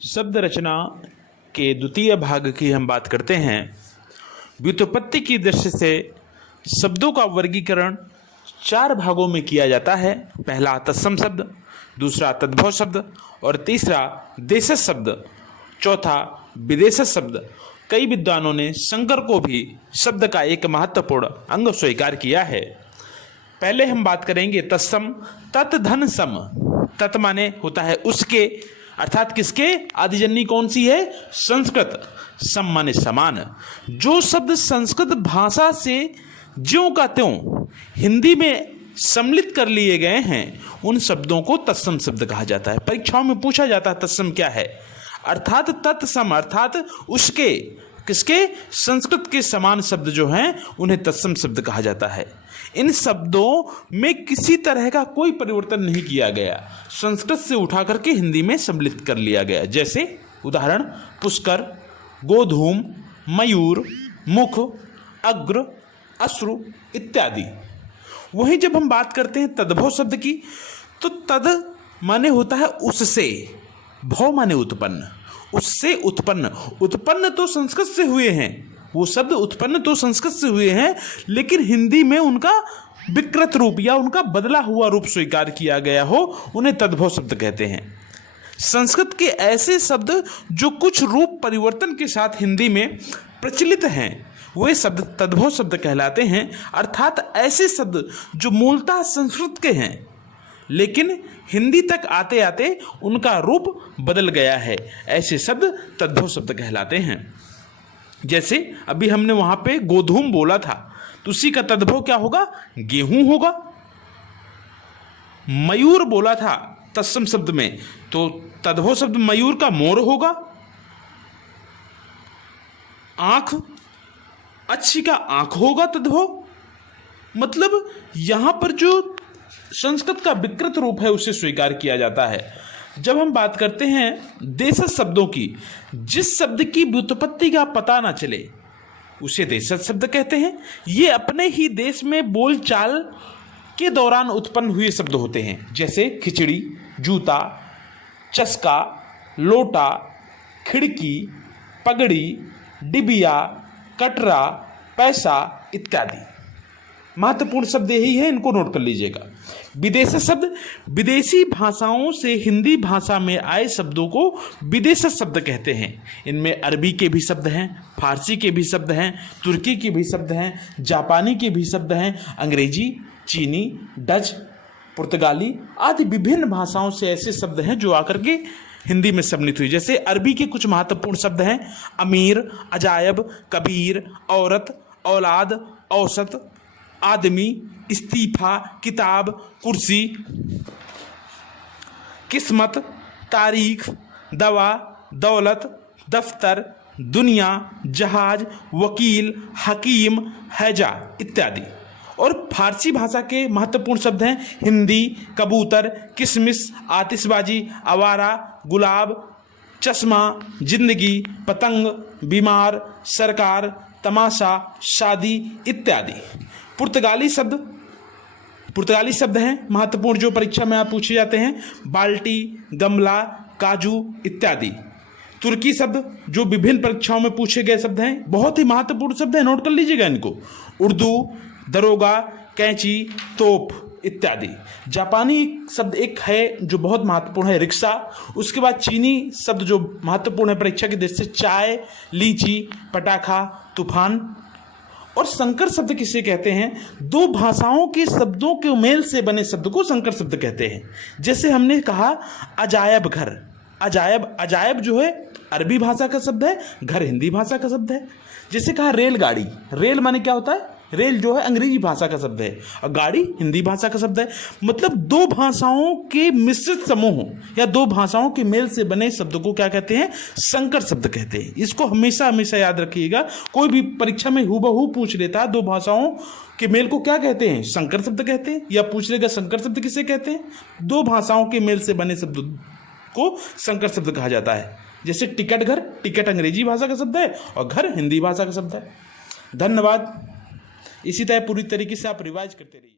शब्द रचना के द्वितीय भाग की हम बात करते हैं। व्युत्पत्ति की दृष्टि से शब्दों का वर्गीकरण 4 भागों में किया जाता है। पहला तत्सम शब्द, दूसरा तद्भव शब्द और तीसरा देशज शब्द, चौथा विदेशज शब्द। कई विद्वानों ने संकर को भी शब्द का एक महत्वपूर्ण अंग स्वीकार किया है। पहले हम बात करेंगे तत्सम। तत् धन सम। तत् माने होता है उसके, अर्थात किसके? आदिजन्य कौन सी है? संस्कृत। सम माने समान। जो शब्द संस्कृत भाषा से ज्यों का त्यों हिंदी में सम्मिलित कर लिए गए हैं उन शब्दों को तत्सम शब्द कहा जाता है। परीक्षाओं में पूछा जाता है तत्सम क्या है, अर्थात तत्सम अर्थात उसके, किसके? संस्कृत के समान शब्द जो हैं उन्हें तत्सम शब्द कहा जाता है। इन शब्दों में किसी तरह का कोई परिवर्तन नहीं किया गया, संस्कृत से उठा करके हिंदी में सम्मिलित कर लिया गया। जैसे उदाहरण पुष्कर, गोधूम, मयूर, मुख, अग्र, अश्रु इत्यादि। वहीं जब हम बात करते हैं तद्भव शब्द की, तो तद माने होता है उससे, भव माने उत्पन्न, उससे उत्पन्न। उत्पन्न तो संस्कृत से हुए हैं, वो शब्द उत्पन्न तो संस्कृत से हुए हैं, लेकिन हिंदी में उनका विकृत रूप या उनका बदला हुआ रूप स्वीकार किया गया हो, उन्हें तद्भव शब्द कहते हैं। संस्कृत के ऐसे शब्द जो कुछ रूप परिवर्तन के साथ हिंदी में प्रचलित हैं वे शब्द तद्भव शब्द कहलाते हैं। अर्थात ऐसे शब्द जो मूलतः संस्कृत के हैं लेकिन हिंदी तक आते आते उनका रूप बदल गया है, ऐसे शब्द तद्भव शब्द कहलाते हैं। जैसे अभी हमने वहां पे गोधूम बोला था, तो उसी का तद्भव क्या होगा? गेहूं होगा। मयूर बोला था तत्सम शब्द में, तो तद्भव शब्द मयूर का मोर होगा। आंख, अच्छी का आंख होगा तद्भव। मतलब यहां पर जो संस्कृत का विकृत रूप है उसे स्वीकार किया जाता है। जब हम बात करते हैं देशज शब्दों की, जिस शब्द की व्युत्पत्ति का पता ना चले उसे देशज शब्द कहते हैं। ये अपने ही देश में बोलचाल के दौरान उत्पन्न हुए शब्द होते हैं। जैसे खिचड़ी, जूता, चस्का, लोटा, खिड़की, पगड़ी, डिबिया, कटरा, पैसा इत्यादि। महत्वपूर्ण शब्द यही है, इनको नोट कर लीजिएगा। विदेशी शब्द, विदेशी भाषाओं से हिंदी भाषा में आए शब्दों को विदेशी शब्द कहते हैं। इनमें अरबी के भी शब्द हैं, फारसी के भी शब्द हैं, तुर्की के भी शब्द हैं, जापानी के भी शब्द हैं, अंग्रेजी, चीनी, डच, पुर्तगाली आदि विभिन्न भाषाओं से ऐसे शब्द हैं जो आकर के हिंदी में सम्मिलित हुई। जैसे अरबी के कुछ महत्वपूर्ण शब्द हैं अमीर, अजायब, कबीर, औरत, औलाद, औसत, आदमी, इस्तीफा, किताब, कुर्सी, किस्मत, तारीख, दवा, दौलत, दफ्तर, दुनिया, जहाज, वकील, हकीम, हैजा इत्यादि। और फारसी भाषा के महत्वपूर्ण शब्द हैं हिंदी, कबूतर, किशमिश, आतिशबाजी, आवारा, गुलाब, चश्मा, जिंदगी, पतंग, बीमार, सरकार, तमाशा, शादी इत्यादि। पुर्तगाली शब्द हैं महत्वपूर्ण जो परीक्षा में आप पूछे जाते हैं, बाल्टी, गमला, काजू इत्यादि। तुर्की शब्द जो विभिन्न परीक्षाओं में पूछे गए शब्द हैं, बहुत ही महत्वपूर्ण शब्द हैं, नोट कर लीजिएगा इनको। उर्दू, दरोगा, कैंची, तोप इत्यादि। जापानी शब्द एक है जो बहुत महत्वपूर्ण है, रिक्शा। उसके बाद चीनी शब्द जो महत्वपूर्ण है परीक्षा की दृष्टि से, चाय, लीची, पटाखा, तूफान। और संकर शब्द किसे कहते हैं? दो भाषाओं के शब्दों के मेल से बने शब्द को संकर शब्द कहते हैं। जैसे हमने कहा अजायब घर, अजायब जो है अरबी भाषा का शब्द है, घर हिंदी भाषा का शब्द है। जैसे कहा रेलगाड़ी, रेल माने क्या होता है? रेल जो है अंग्रेजी भाषा का शब्द है और गाड़ी हिंदी भाषा का शब्द है। मतलब दो भाषाओं के मिश्रित समूह या दो भाषाओं के मेल से बने शब्द को क्या कहते हैं? संकर शब्द कहते हैं। इसको हमेशा हमेशा याद रखिएगा, कोई भी परीक्षा में हूबहू पूछ लेता है दो भाषाओं के मेल को क्या कहते हैं? संकर शब्द कहते हैं। या पूछ लेगा संकर शब्द किसे कहते हैं? दो भाषाओं के मेल से बने शब्द को संकर शब्द कहा जाता है। जैसे टिकट घर, टिकट अंग्रेजी भाषा का शब्द है और घर हिंदी भाषा का शब्द है। धन्यवाद। इसी तरह पूरी तरीके से आप रिवाइज करते रहिए।